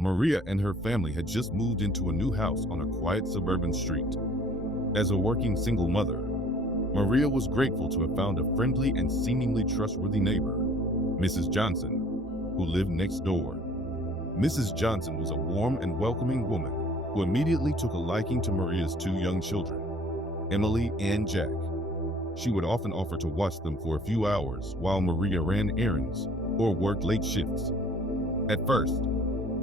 Maria and her family had just moved into a new house on a quiet suburban street. As a working single mother, Maria was grateful to have found a friendly and seemingly trustworthy neighbor, Mrs. Johnson, who lived next door. Mrs. Johnson was a warm and welcoming woman who immediately took a liking to Maria's two young children, Emily and Jack. She would often offer to watch them for a few hours while Maria ran errands or worked late shifts. At first,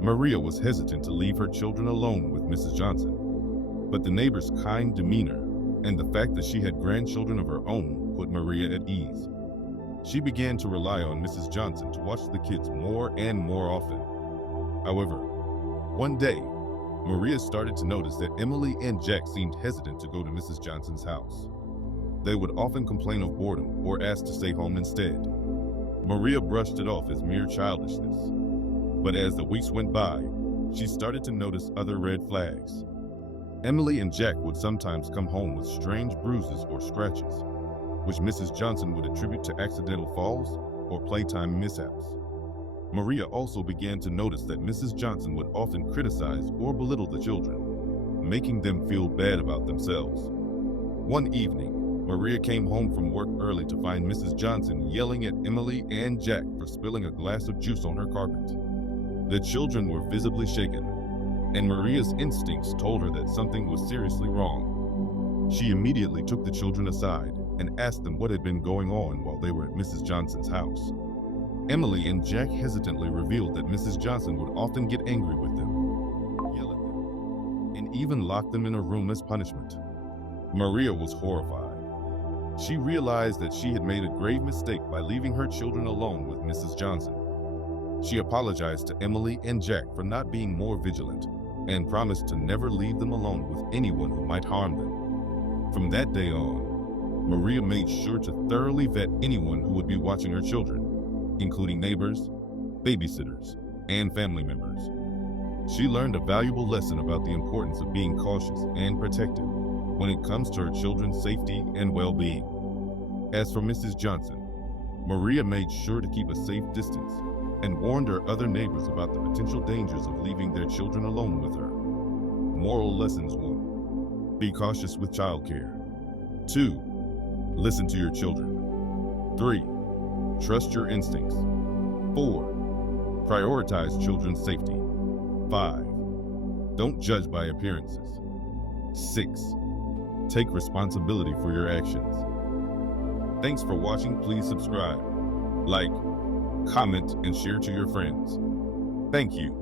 Maria was hesitant to leave her children alone with Mrs. Johnson, but the neighbor's kind demeanor and the fact that she had grandchildren of her own put Maria at ease. She began to rely on Mrs. Johnson to watch the kids more and more often. However, one day, Maria started to notice that Emily and Jack seemed hesitant to go to Mrs. Johnson's house. They would often complain of boredom or ask to stay home instead. Maria brushed it off as mere childishness. But as the weeks went by, she started to notice other red flags. Emily and Jack would sometimes come home with strange bruises or scratches, which Mrs. Johnson would attribute to accidental falls or playtime mishaps. Maria also began to notice that Mrs. Johnson would often criticize or belittle the children, making them feel bad about themselves. One evening, Maria came home from work early to find Mrs. Johnson yelling at Emily and Jack for spilling a glass of juice on her carpet. The children were visibly shaken, and Maria's instincts told her that something was seriously wrong. She immediately took the children aside and asked them what had been going on while they were at Mrs. Johnson's house. Emily and Jack hesitantly revealed that Mrs. Johnson would often get angry with them, yell at them, and even lock them in a room as punishment. Maria was horrified. She realized that she had made a grave mistake by leaving her children alone with Mrs. Johnson. She apologized to Emily and Jack for not being more vigilant and promised to never leave them alone with anyone who might harm them. From that day on, Maria made sure to thoroughly vet anyone who would be watching her children, including neighbors, babysitters, and family members. She learned a valuable lesson about the importance of being cautious and protective when it comes to her children's safety and well-being. As for Mrs. Johnson, Maria made sure to keep a safe distance and warned her other neighbors about the potential dangers of leaving their children alone with her. Moral lessons: 1. Be cautious with childcare. 2. Listen to your children. 3. Trust your instincts. 4. Prioritize children's safety. 5. Don't judge by appearances. 6. Take responsibility for your actions. Thanks for watching. Please subscribe, like, comment, and share to your friends. Thank you.